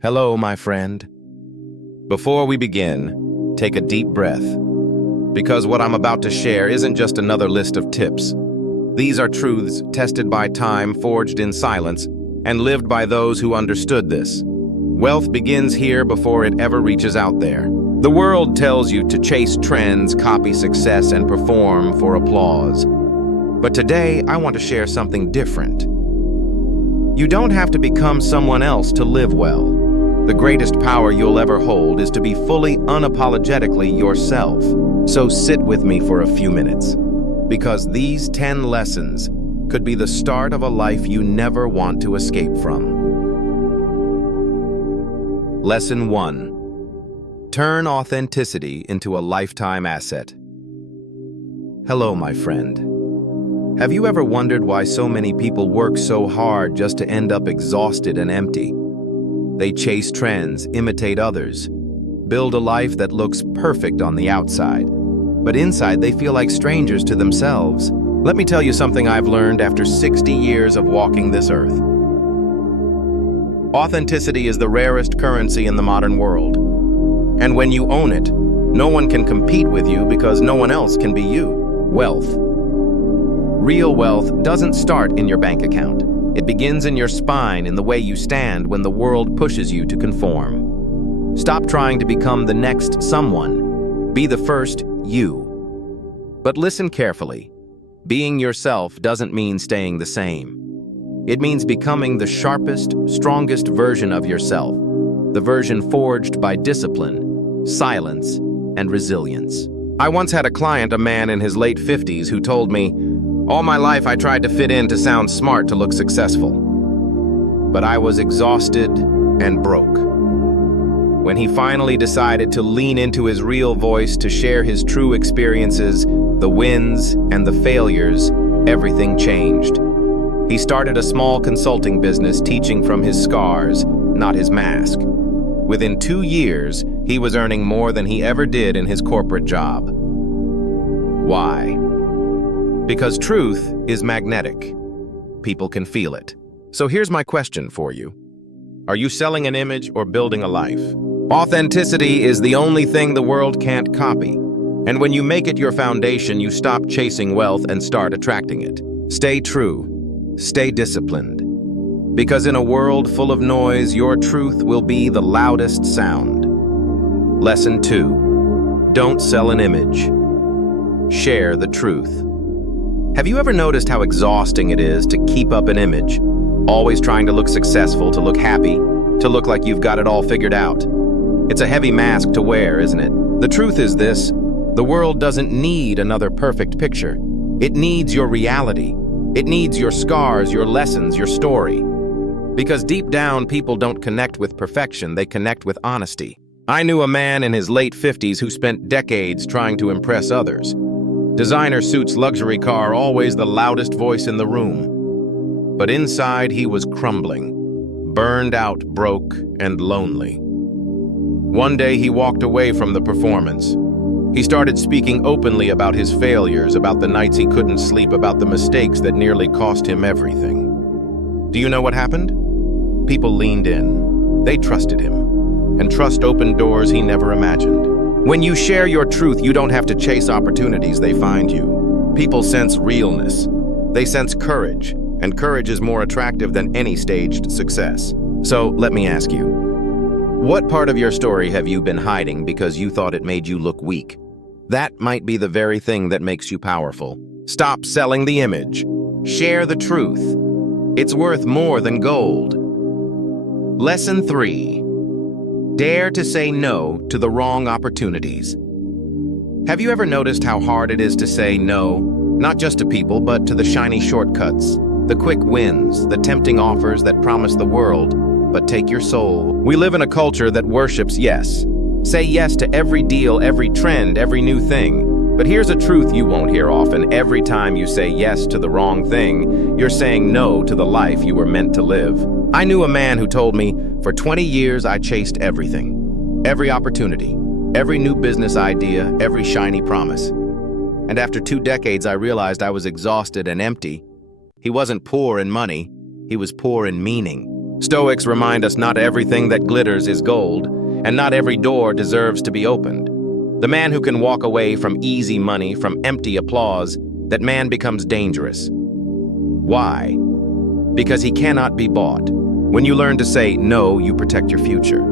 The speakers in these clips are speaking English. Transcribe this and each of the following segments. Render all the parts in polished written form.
Hello, my friend. Before we begin, take a deep breath, because what I'm about to share isn't just another list of tips. These are truths tested by time, forged in silence, and lived by those who understood this. Wealth begins here before it ever reaches out there. The world tells you to chase trends, copy success, and perform for applause. But today, I want to share something different. You don't have to become someone else to live well. The greatest power you'll ever hold is to be fully, unapologetically yourself. So sit with me for a few minutes, because these 10 lessons could be the start of a life you never want to escape from. Lesson 1. Turn authenticity into a lifetime asset. Hello, my friend. Have you ever wondered why so many people work so hard just to end up exhausted and empty? They chase trends, imitate others, build a life that looks perfect on the outside, but inside they feel like strangers to themselves. Let me tell you something I've learned after 60 years of walking this earth. Authenticity is the rarest currency in the modern world. And when you own it, no one can compete with you because no one else can be you. Wealth. Real wealth doesn't start in your bank account. It begins in your spine, in the way you stand when the world pushes you to conform. Stop trying to become the next someone. Be the first you. But listen carefully. Being yourself doesn't mean staying the same. It means becoming the sharpest, strongest version of yourself, the version forged by discipline, silence, and resilience. I once had a client, a man in his late 50s, who told me, "All my life I tried to fit in to sound smart to look successful. But I was exhausted and broke." When he finally decided to lean into his real voice, to share his true experiences, the wins and the failures, everything changed. He started a small consulting business, teaching from his scars, not his mask. Within 2 years, he was earning more than he ever did in his corporate job. Why? Because truth is magnetic. People can feel it. So here's my question for you. Are you selling an image or building a life? Authenticity is the only thing the world can't copy. And when you make it your foundation, you stop chasing wealth and start attracting it. Stay true. Stay disciplined. Because in a world full of noise, your truth will be the loudest sound. Lesson 2. Don't sell an image. Share the truth. Have you ever noticed how exhausting it is to keep up an image? Always trying to look successful, to look happy, to look like you've got it all figured out. It's a heavy mask to wear, isn't it? The truth is this: the world doesn't need another perfect picture. It needs your reality. It needs your scars, your lessons, your story. Because deep down, people don't connect with perfection, they connect with honesty. I knew a man in his late 50s who spent decades trying to impress others. Designer suits, luxury car, always the loudest voice in the room. But inside he was crumbling, burned out, broke, and lonely. One day he walked away from the performance. He started speaking openly about his failures, about the nights he couldn't sleep, about the mistakes that nearly cost him everything. Do you know what happened? People leaned in. They trusted him. And trust opened doors he never imagined. When you share your truth, you don't have to chase opportunities, they find you. People sense realness. They sense courage, and courage is more attractive than any staged success. So let me ask you, what part of your story have you been hiding because you thought it made you look weak? That might be the very thing that makes you powerful. Stop selling the image. Share the truth. It's worth more than gold. Lesson 3. Dare to say no to the wrong opportunities. Have you ever noticed how hard it is to say no, not just to people, but to the shiny shortcuts, the quick wins, the tempting offers that promise the world, but take your soul? We live in a culture that worships yes. Say yes to every deal, every trend, every new thing. But here's a truth you won't hear often. Every time you say yes to the wrong thing, you're saying no to the life you were meant to live. I knew a man who told me, "For 20 years I chased everything. Every opportunity, every new business idea, every shiny promise. And after 2 decades I realized I was exhausted and empty. He wasn't poor in money, he was poor in meaning. Stoics remind us not everything that glitters is gold, and not every door deserves to be opened. The man who can walk away from easy money, from empty applause, that man becomes dangerous. Why? Because he cannot be bought. When you learn to say no, you protect your future.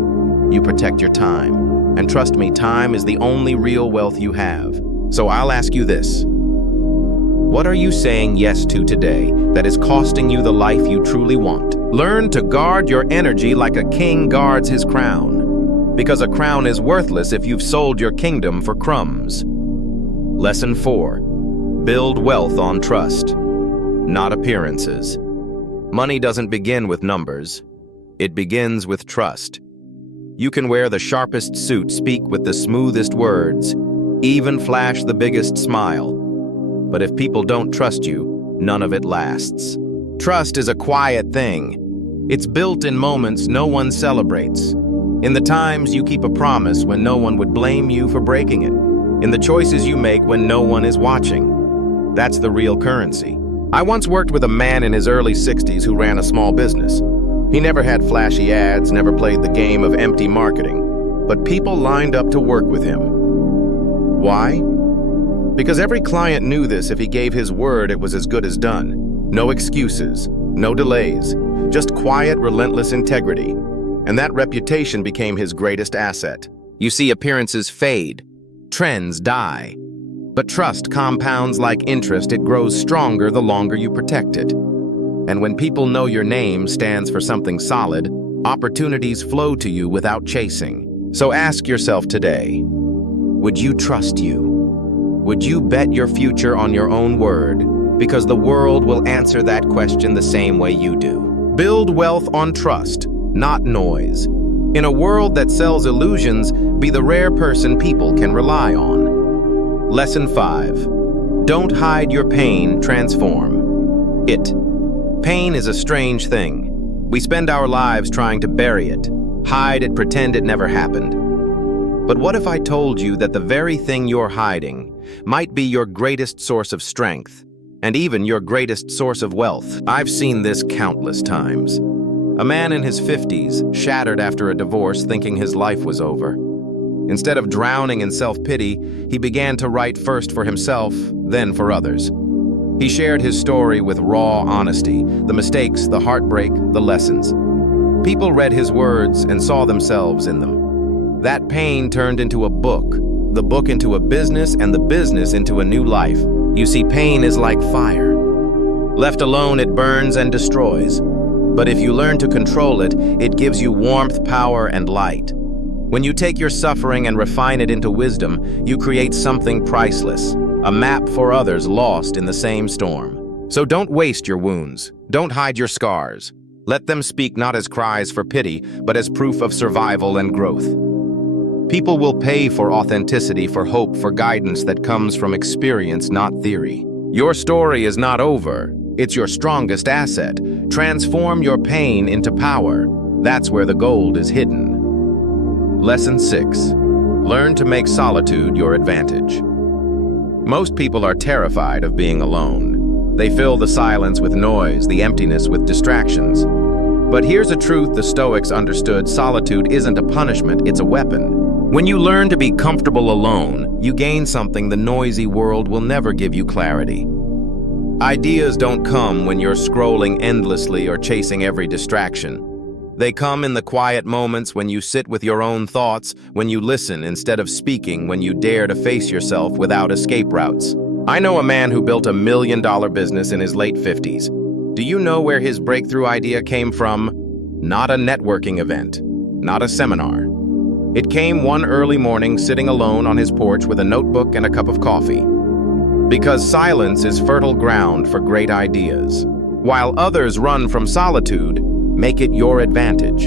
You protect your time. And trust me, time is the only real wealth you have. So I'll ask you this. What are you saying yes to today that is costing you the life you truly want? Learn to guard your energy like a king guards his crown. Because a crown is worthless if you've sold your kingdom for crumbs. Lesson 4. Build wealth on trust, not appearances. Money doesn't begin with numbers. It begins with trust. You can wear the sharpest suit, speak with the smoothest words, even flash the biggest smile. But if people don't trust you, none of it lasts. Trust is a quiet thing. It's built in moments no one celebrates. In the times you keep a promise when no one would blame you for breaking it. In the choices you make when no one is watching. That's the real currency. I once worked with a man in his early 60s who ran a small business. He never had flashy ads, never played the game of empty marketing, but people lined up to work with him. Why? Because every client knew this: if he gave his word, it was as good as done. No excuses, no delays, just quiet, relentless integrity. And that reputation became his greatest asset. You see, appearances fade, trends die. But trust compounds like interest. It grows stronger the longer you protect it. And when people know your name stands for something solid, opportunities flow to you without chasing. So ask yourself today, would you trust you? Would you bet your future on your own word? Because the world will answer that question the same way you do. Build wealth on trust, not noise. In a world that sells illusions, be the rare person people can rely on. Lesson 5. Don't hide your pain, transform it. Pain is a strange thing. We spend our lives trying to bury it, hide it, pretend it never happened. But what if I told you that the very thing you're hiding might be your greatest source of strength, and even your greatest source of wealth? I've seen this countless times. A man in his 50s, shattered after a divorce, thinking his life was over. Instead of drowning in self-pity, he began to write first for himself, then for others. He shared his story with raw honesty, the mistakes, the heartbreak, the lessons. People read his words and saw themselves in them. That pain turned into a book, the book into a business, and the business into a new life. You see, pain is like fire. Left alone, it burns and destroys. But if you learn to control it, it gives you warmth, power, and light. When you take your suffering and refine it into wisdom, you create something priceless, a map for others lost in the same storm. So don't waste your wounds. Don't hide your scars. Let them speak not as cries for pity, but as proof of survival and growth. People will pay for authenticity, for hope, for guidance that comes from experience, not theory. Your story is not over. It's your strongest asset. Transform your pain into power. That's where the gold is hidden. Lesson 6. Learn to make solitude your advantage. Most people are terrified of being alone. They fill the silence with noise, the emptiness with distractions. But here's a truth the Stoics understood: solitude isn't a punishment, it's a weapon. When you learn to be comfortable alone, you gain something the noisy world will never give you: clarity. Ideas don't come when you're scrolling endlessly or chasing every distraction. They come in the quiet moments when you sit with your own thoughts, when you listen instead of speaking, when you dare to face yourself without escape routes. I know a man who built $1 million business in his late 50s. Do you know where his breakthrough idea came from? Not a networking event, not a seminar. It came one early morning sitting alone on his porch with a notebook and a cup of coffee. Because silence is fertile ground for great ideas. While others run from solitude, make it your advantage.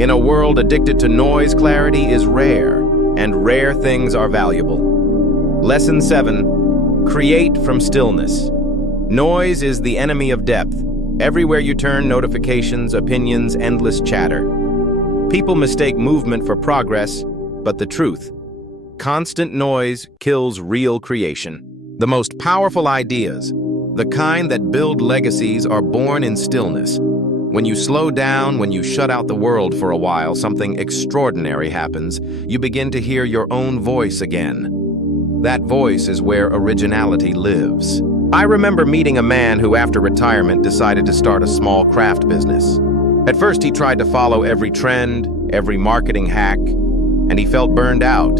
In a world addicted to noise, clarity is rare, and rare things are valuable. Lesson 7. Create from stillness. Noise is the enemy of depth. Everywhere you turn, notifications, opinions, endless chatter. People mistake movement for progress, but the truth: constant noise kills real creation. The most powerful ideas, the kind that build legacies, are born in stillness. When you slow down, when you shut out the world for a while, something extraordinary happens. You begin to hear your own voice again. That voice is where originality lives. I remember meeting a man who, after retirement, decided to start a small craft business. At first, he tried to follow every trend, every marketing hack, and he felt burned out.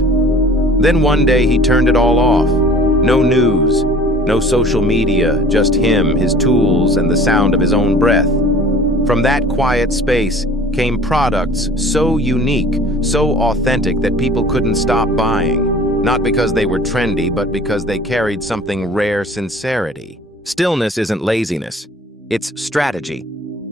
Then one day, he turned it all off. No news, no social media, just him, his tools, and the sound of his own breath. From that quiet space came products so unique, so authentic that people couldn't stop buying. Not because they were trendy, but because they carried something rare sincerity. Stillness isn't laziness. It's strategy.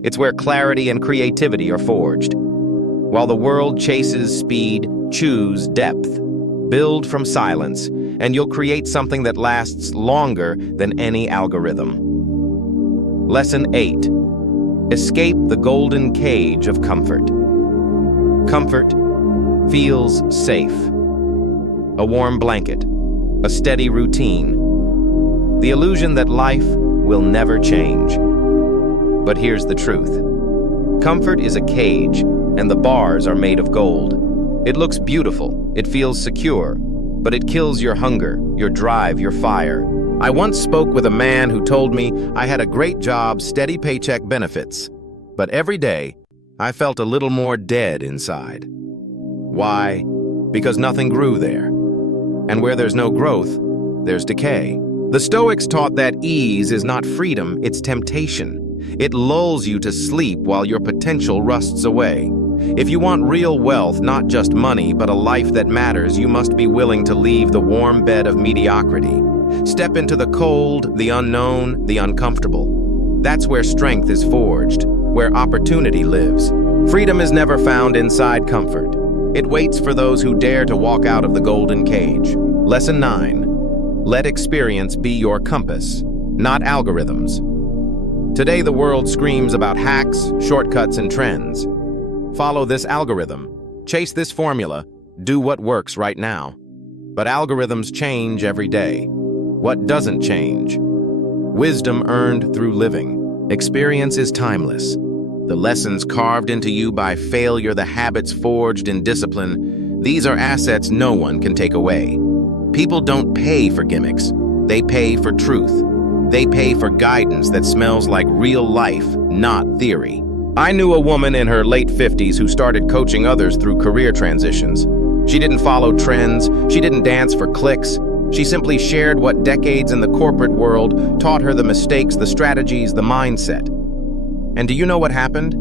It's where clarity and creativity are forged. While the world chases speed, choose depth. Build from silence, and you'll create something that lasts longer than any algorithm. Lesson 8. Escape the golden cage of comfort. Comfort feels safe. A warm blanket, a steady routine, the illusion that life will never change. But here's the truth. Comfort is a cage, and the bars are made of gold. It looks beautiful, it feels secure, but it kills your hunger, your drive, your fire. I once spoke with a man who told me I had a great job, steady paycheck, benefits, but every day I felt a little more dead inside. Why? Because nothing grew there. And where there's no growth, there's decay. The Stoics taught that ease is not freedom, it's temptation. It lulls you to sleep while your potential rusts away. If you want real wealth, not just money, but a life that matters, you must be willing to leave the warm bed of mediocrity. Step into the cold, the unknown, the uncomfortable. That's where strength is forged, where opportunity lives. Freedom is never found inside comfort. It waits for those who dare to walk out of the golden cage. Lesson 9. Let experience be your compass, not algorithms. Today, the world screams about hacks, shortcuts, and trends. Follow this algorithm. Chase this formula. Do what works right now. But algorithms change every day. What doesn't change? Wisdom earned through living. Experience is timeless. The lessons carved into you by failure, the habits forged in discipline, these are assets no one can take away. People don't pay for gimmicks. They pay for truth. They pay for guidance that smells like real life, not theory. I knew a woman in her late 50s who started coaching others through career transitions. She didn't follow trends. She didn't dance for clicks. She simply shared what decades in the corporate world taught her, the mistakes, the strategies, the mindset. And do you know what happened?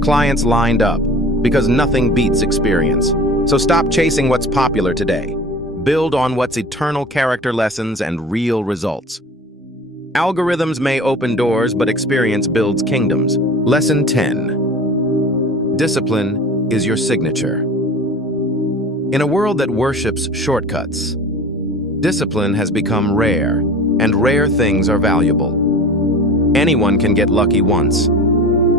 Clients lined up, because nothing beats experience. So stop chasing what's popular today. Build on what's eternal character lessons and real results. Algorithms may open doors, but experience builds kingdoms. Lesson 10. Discipline is your signature. In a world that worships shortcuts, discipline has become rare, and rare things are valuable. Anyone can get lucky once.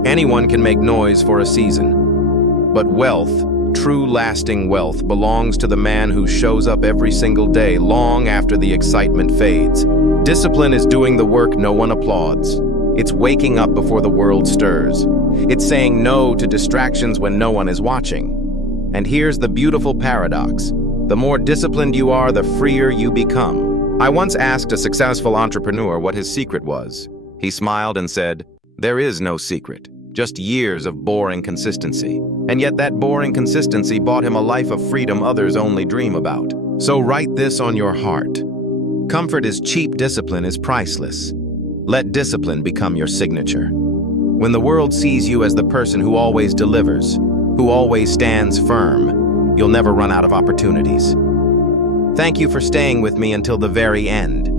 Anyone can make noise for a season. But wealth, true lasting wealth, belongs to the man who shows up every single day, long after the excitement fades. Discipline is doing the work no one applauds. It's waking up before the world stirs. It's saying no to distractions when no one is watching. And here's the beautiful paradox. The more disciplined you are, the freer you become. I once asked a successful entrepreneur what his secret was. He smiled and said, "There is no secret. Just years of boring consistency. And yet that boring consistency bought him a life of freedom others only dream about." So write this on your heart. Comfort is cheap, discipline is priceless. Let discipline become your signature. When the world sees you as the person who always delivers, who always stands firm, you'll never run out of opportunities. Thank you for staying with me until the very end.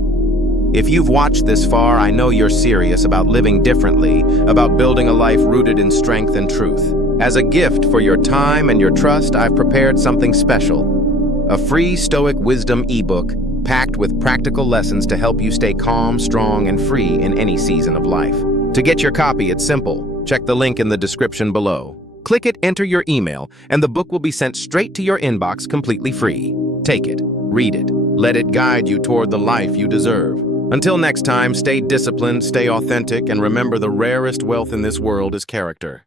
If you've watched this far, I know you're serious about living differently, about building a life rooted in strength and truth. As a gift for your time and your trust, I've prepared something special. A free Stoic wisdom ebook packed with practical lessons to help you stay calm, strong, and free in any season of life. To get your copy, it's simple. Check the link in the description below. Click it, enter your email, and the book will be sent straight to your inbox completely free. Take it, read it, let it guide you toward the life you deserve. Until next time, stay disciplined, stay authentic, and remember the rarest wealth in this world is character.